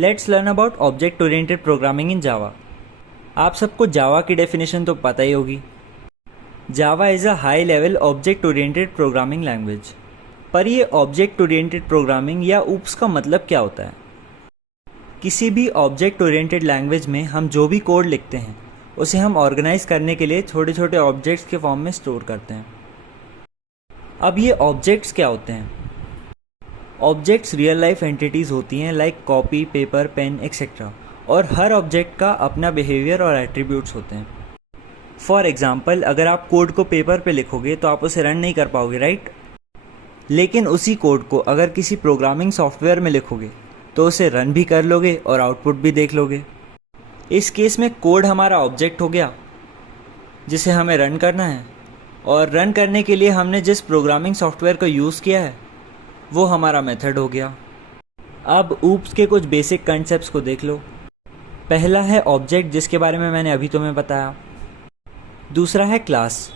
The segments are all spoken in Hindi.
Let's learn about object oriented programming in Java. आप सबको जावा की डेफिनेशन तो पता ही होगी। Java is a high level object oriented programming language. पर ये ऑब्जेक्ट ओरिएंटेड प्रोग्रामिंग या ऊप्स का मतलब क्या होता है? किसी भी ऑब्जेक्ट ओरिएंटेड लैंग्वेज में हम जो भी कोड लिखते हैं उसे हम ऑर्गेनाइज करने के लिए छोटे छोटे ऑब्जेक्ट्स के फॉर्म में स्टोर करते हैं। अब ये ऑब्जेक्ट्स क्या होते हैं? ऑब्जेक्ट्स रियल लाइफ एंटिटीज़ होती हैं like copy, paper, pen etcetera, और हर ऑब्जेक्ट का अपना बिहेवियर और एट्रीब्यूट्स होते हैं। फॉर एग्जाम्पल, अगर आप कोड को पेपर पे लिखोगे तो आप उसे रन नहीं कर पाओगे, राइट? लेकिन उसी कोड को अगर किसी प्रोग्रामिंग सॉफ्टवेयर में लिखोगे तो उसे रन भी कर लोगे और आउटपुट भी देख लोगे। इस केस में कोड हमारा ऑब्जेक्ट हो गया जिसे हमें रन करना है, और रन करने के लिए हमने जिस प्रोग्रामिंग सॉफ्टवेयर का यूज़ किया है वो हमारा मेथड हो गया। अब ऊप्स के कुछ बेसिक कंसेप्ट्स को देख लो। पहला है ऑब्जेक्ट, जिसके बारे में मैंने अभी तुम्हें बताया। दूसरा है क्लास।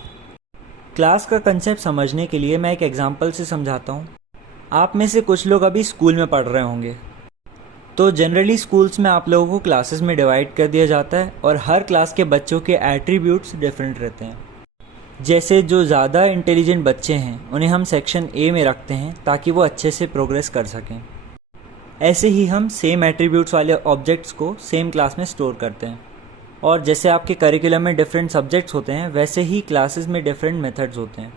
क्लास का कंसेप्ट समझने के लिए मैं एक एग्जांपल से समझाता हूँ। आप में से कुछ लोग अभी स्कूल में पढ़ रहे होंगे, तो जनरली स्कूल्स में आप लोगों को क्लासेस में डिवाइड कर दिया जाता है और हर क्लास के बच्चों के एट्रीब्यूट्स डिफरेंट रहते हैं। जैसे जो ज़्यादा इंटेलिजेंट बच्चे हैं उन्हें हम सेक्शन ए में रखते हैं ताकि वो अच्छे से प्रोग्रेस कर सकें। ऐसे ही हम सेम एट्रीब्यूट्स वाले ऑब्जेक्ट्स को सेम क्लास में स्टोर करते हैं। और जैसे आपके करिकुलम में डिफरेंट सब्जेक्ट्स होते हैं, वैसे ही क्लासेस में डिफरेंट मेथड्स होते हैं,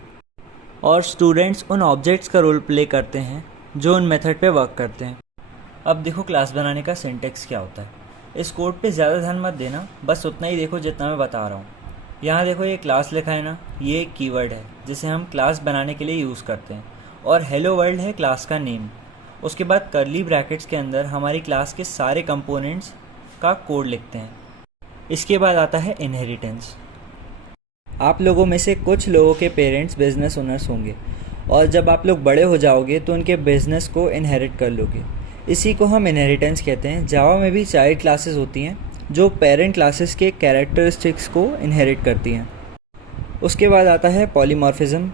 और स्टूडेंट्स उन ऑब्जेक्ट्स का रोल प्ले करते हैं जो उन मेथड पे वर्क करते हैं। अब देखो क्लास बनाने का सिंटेक्स क्या होता है। इस कोड पे ज़्यादा ध्यान मत देना, बस उतना ही देखो जितना मैं बता रहा हूँ। यहाँ देखो ये क्लास लिखा है ना, ये एक कीवर्ड है जिसे हम क्लास बनाने के लिए यूज़ करते हैं, और हेलो वर्ल्ड है क्लास का नेम। उसके बाद कर्ली ब्रैकेट्स के अंदर हमारी क्लास के सारे कंपोनेंट्स का कोड लिखते हैं। इसके बाद आता है इनहेरिटेंस। आप लोगों में से कुछ लोगों के पेरेंट्स बिजनेस ओनर्स होंगे, और जब आप लोग बड़े हो जाओगे तो उनके बिजनेस को इनहेरिट कर लोगे। इसी को हम इनहेरिटेंस कहते हैं। जावा में भी चाइल्ड क्लासेस होती हैं जो पेरेंट क्लासेस के कैरेक्टरिस्टिक्स को इनहेरिट करती हैं। उसके बाद आता है पॉलीमॉर्फिज्म।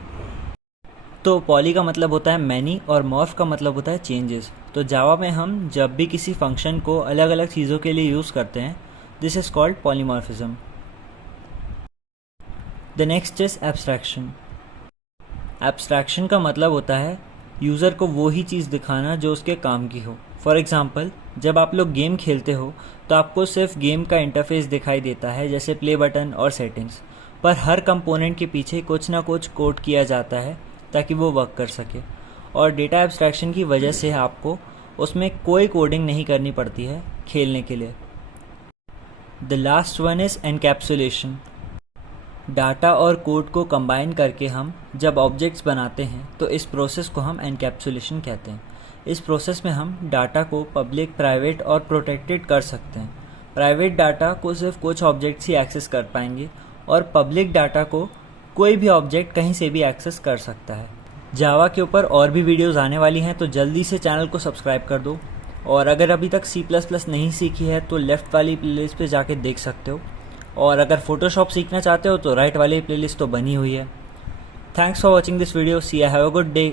तो पॉली का मतलब होता है मैनी और मॉर्फ का मतलब होता है चेंजेस। तो जावा में हम जब भी किसी फंक्शन को अलग अलग चीज़ों के लिए यूज़ करते हैं, this is called polymorphism. The next is abstraction. Abstraction का मतलब होता है यूज़र को वो ही चीज़ दिखाना जो उसके काम की हो। फॉर एग्ज़ाम्पल, जब आप लोग गेम खेलते हो तो आपको सिर्फ गेम का इंटरफेस दिखाई देता है, जैसे प्ले बटन और सेटिंग्स, पर हर कंपोनेंट के पीछे कुछ ना कुछ कोड किया जाता है ताकि वो वर्क कर सके। और डेटा एब्स्ट्रैक्शन की वजह से आपको उसमें कोई कोडिंग नहीं करनी पड़ती है खेलने के लिए। The last one is encapsulation. Data और कोड को कंबाइन करके हम जब ऑब्जेक्ट्स बनाते हैं तो इस प्रोसेस को हम एनकैप्सुलेशन कहते हैं। इस प्रोसेस में हम डाटा को पब्लिक, प्राइवेट और प्रोटेक्टेड कर सकते हैं। प्राइवेट डाटा को सिर्फ कुछ ऑब्जेक्ट्स ही एक्सेस कर पाएंगे, और पब्लिक डाटा को कोई भी ऑब्जेक्ट कहीं से भी एक्सेस कर सकता है। जावा के ऊपर और भी वीडियोज़ आने वाली हैं, तो जल्दी से चैनल को सब्सक्राइब कर दो। और अगर अभी तक C++ नहीं सीखी है तो लेफ़्ट वाली प्लेलिस्ट पे जाके देख सकते हो, और अगर फोटोशॉप सीखना चाहते हो तो राइट वाली प्लेलिस्ट तो बनी हुई है। Thanks for watching this video. See you, have a good day.